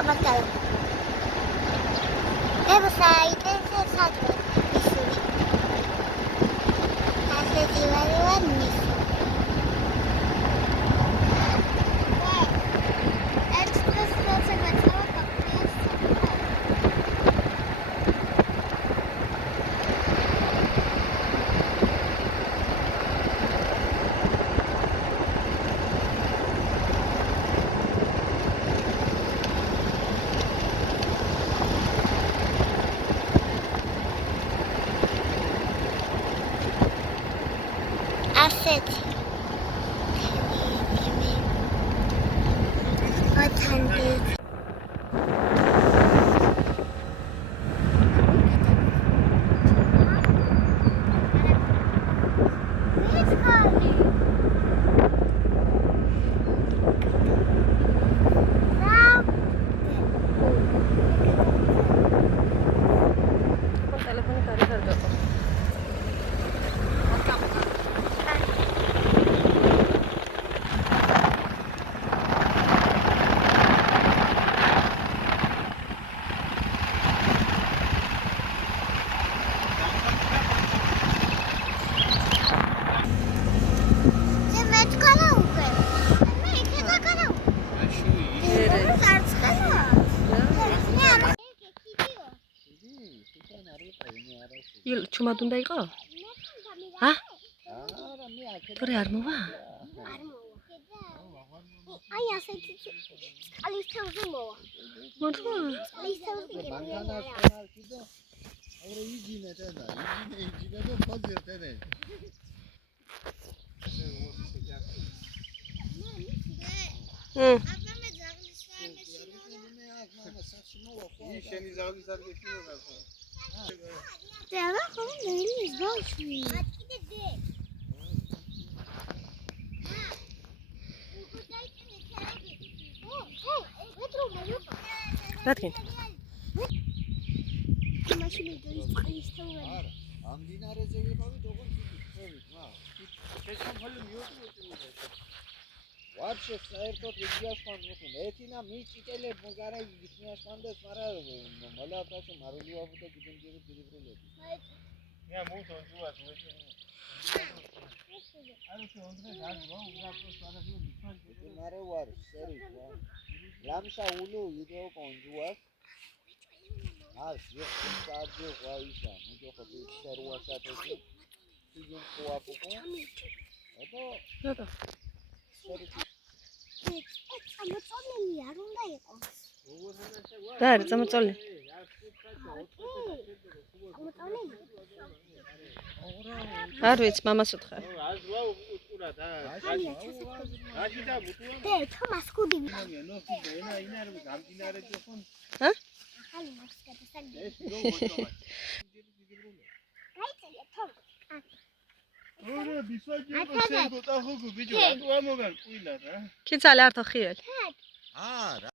Sabatai. Website Saturday. Asset. What hundred? Cuma tunda იყო? ჰა? თორე არ მოვა? აი ასეთი წყლის თევზი მოვა. მოვა? წყლის თევზი მანქანას ხარ კიდე აურე იჯინე და იჯინე და ფოზერდე. აბა მე ზაღლის ვარ ი შენი ზაღლის არ გეშინო გასა. და ხომ ნელის ბავშვი. კიდე დე. რადგან? მაშინ ის თავი. არა, ამ დინარეზე ვიყავით ოღონდ ვიყავით, რა. შეშამფალი მიოწვევდი. ვარშე საერთოდ ვიძიასხან მოხუნ. ეთინა მიჭიტელებ მოგარა იგითნიასხანდეს, მაგრამ მოლაპრასო მარულიავდა გიდენჯერი დირიბროლები. ია მუთო ჯუას ვეჭე. არა შეონდრე გავა უბრალოდ არაფერი ვიფანჯე. მარე ვარ სერი რა. ლამსა ულუ იდეო კონჯუას. ას იესტაძე ვაისა, მუჯოხო ბიჩერუასატესი. სიგენ ყუაპუკო. აბა. წამოწოლილი არ უნდა იყოს. და არის წამოწოლილი. არ ვიცი, მამას უთხრა. დე, თომას კუდი. ჰა? ახალი მოსკატა საგდი. ორე ბისვაჯი შენ გოტახო გუბიჯო ატო ამოგან ყვილა რა. ქიცალე ართო ხიელ. არა